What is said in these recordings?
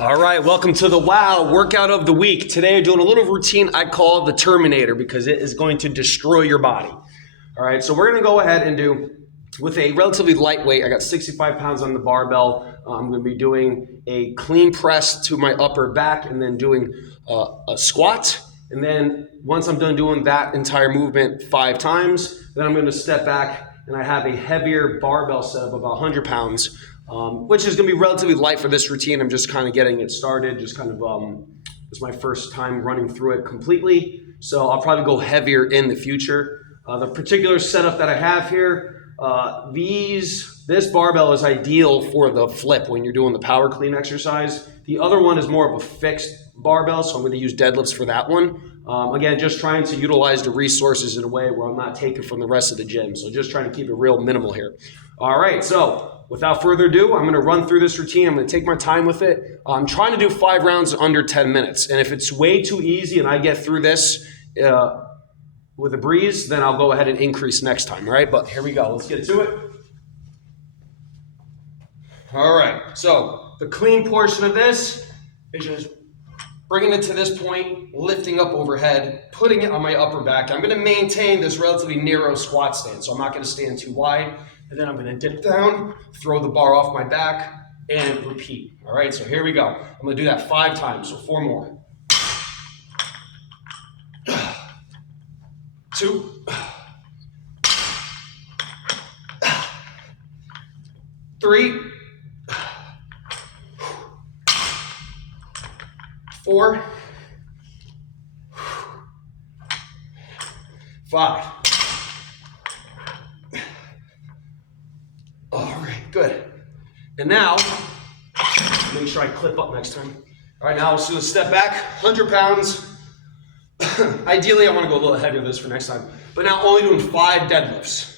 All right, welcome to the WOW workout of the week. Today I'm doing a little routine I call the Terminator because it is going to destroy your body. All right, so we're gonna go ahead and do, with a relatively lightweight, I got 65 pounds on the barbell. I'm gonna be doing a clean press to my upper back and then doing a squat. And then once I'm done doing that entire movement 5 times, then I'm gonna step back and I have a heavier barbell set of about 100 pounds. Which is going to be relatively light for this routine. I'm just kind of getting it started, just kind of, it's my first time running through it completely. So I'll probably go heavier in the future. The particular setup that I have here, this barbell is ideal for the flip when you're doing the power clean exercise. The other one is more of a fixed barbell, so I'm going to use deadlifts for that one. Again, just trying to utilize the resources in a way where I'm not taking from the rest of the gym. So just trying to keep it real minimal here. All right, so without further ado, I'm gonna run through this routine. I'm gonna take my time with it. I'm trying to do 5 rounds under 10 minutes. And if it's way too easy and I get through this with a breeze, then I'll go ahead and increase next time, all right? But here we go, let's get to it. All right, so the clean portion of this is just bringing it to this point, lifting up overhead, putting it on my upper back. I'm gonna maintain this relatively narrow squat stance, so I'm not gonna stand too wide. And then I'm gonna dip down, throw the bar off my back, and repeat. All right, so here we go. I'm gonna do that 5 times, so 4 more. 2. 3. 4. 5. All right, good. And now, make sure I clip up next time. All right, now let's do a step back, 100 pounds. Ideally, I want to go a little heavier this for next time. But now only doing 5 deadlifts.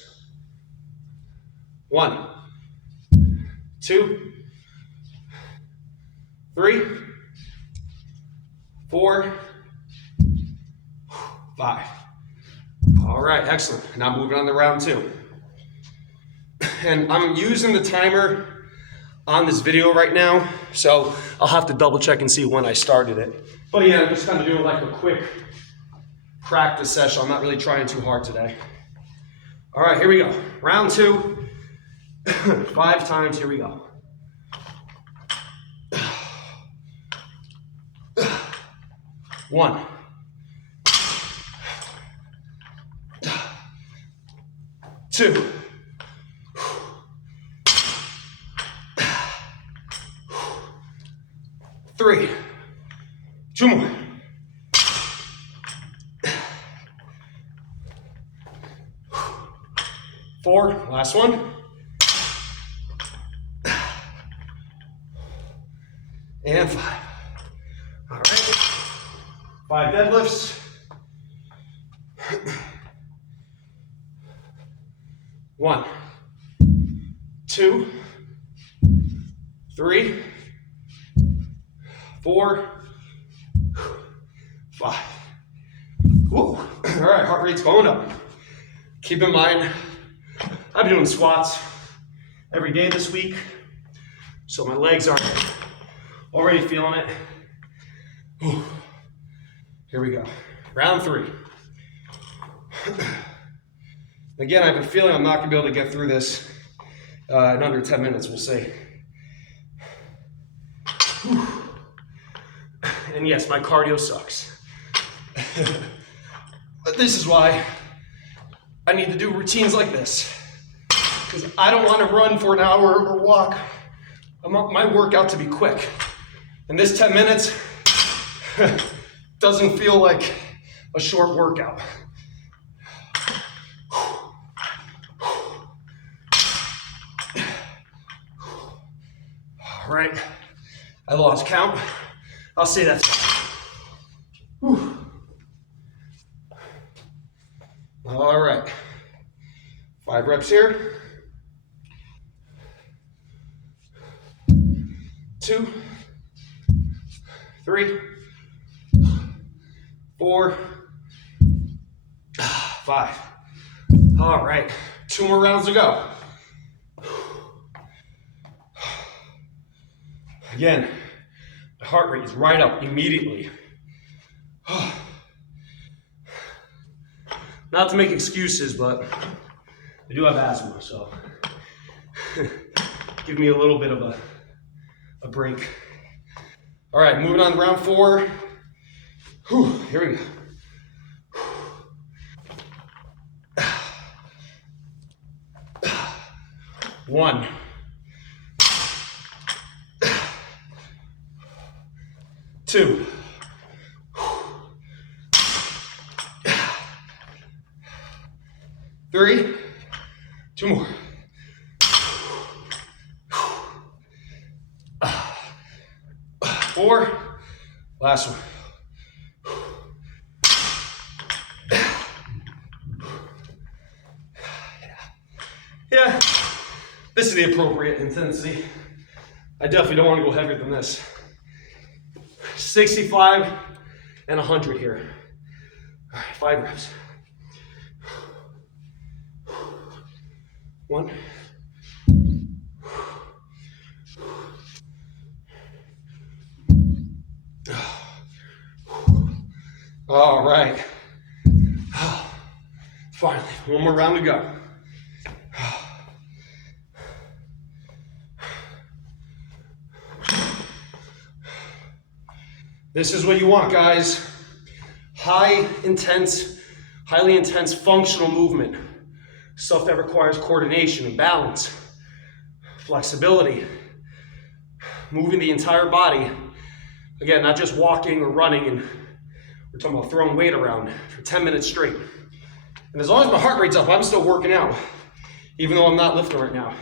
1, 2, 3, 4, 5. All right, excellent. Now moving on to round 2. And I'm using the timer on this video right now, so I'll have to double check and see when I started it. But yeah, I'm just kind of doing like a quick practice session. I'm not really trying too hard today. All right, here we go. Round 2, 5 times, here we go. 1, 2, 3, 2 more. 4, last one. And 5. All right, 5 deadlifts. 1, 2, 3, 4, 5. Woo. All right, heart rate's going up. Keep in mind, I've been doing squats every day this week, so my legs are already feeling it. Whew. Here we go. Round 3. Again, I have a feeling I'm not gonna be able to get through this in under 10 minutes, we'll see. Whew. And yes, my cardio sucks. But this is why I need to do routines like this. Because I don't want to run for an hour or walk. I want my workout to be quick. And this 10 minutes doesn't feel like a short workout. All right, I lost count. I'll say that's fine. Whew. All right, 5 reps here. 2, 3, 4, 5. All right, 2 more rounds to go. Again, My heart rate is right up immediately. Not to make excuses, but I do have asthma, so give me a little bit of a break. All right, moving on to round 4. Whew, here we go. 1. 2. 3. 2 more. 4. Last one. Yeah, this is the appropriate intensity. I definitely don't want to go heavier than this. 65 and 100 here. All right, 5 reps. 1. All right. Finally, one more round to go. This is what you want, guys. Highly intense functional movement. Stuff that requires coordination and balance, flexibility, moving the entire body. Again, not just walking or running, and we're talking about throwing weight around for 10 minutes straight. And as long as my heart rate's up, I'm still working out, even though I'm not lifting right now.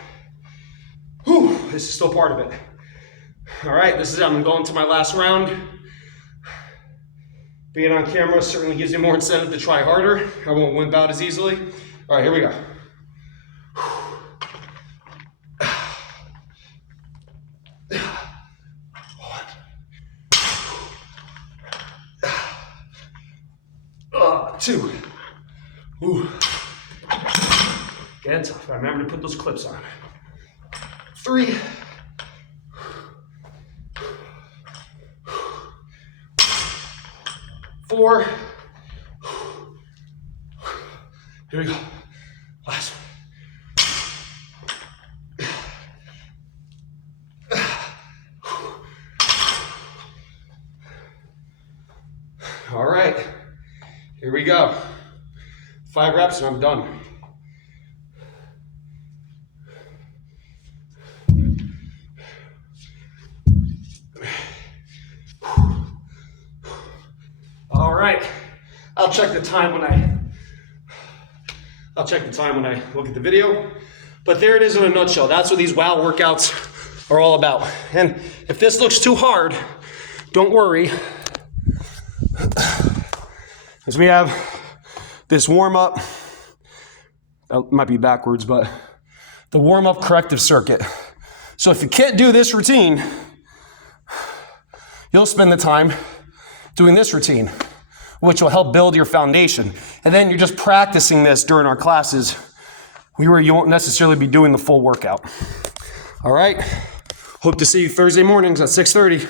Whew, this is still part of it. All right, I'm going to my last round. Being on camera certainly gives you more incentive to try harder. I won't wimp out as easily. All right, here we go. Two. Ooh. Again, tough. Remember to put those clips on. 3. 4. Here we go. Last one. All right. Here we go. 5 reps and I'm done. All right. I'll check the time when I look at the video. But there it is in a nutshell. That's what these WOW workouts are all about. And if this looks too hard, don't worry. As we have this warm-up, that might be backwards, but the warm-up corrective circuit. So if you can't do this routine, you'll spend the time doing this routine, which will help build your foundation. And then you're just practicing this during our classes where you won't necessarily be doing the full workout. All right, hope to see you Thursday mornings at 6:30.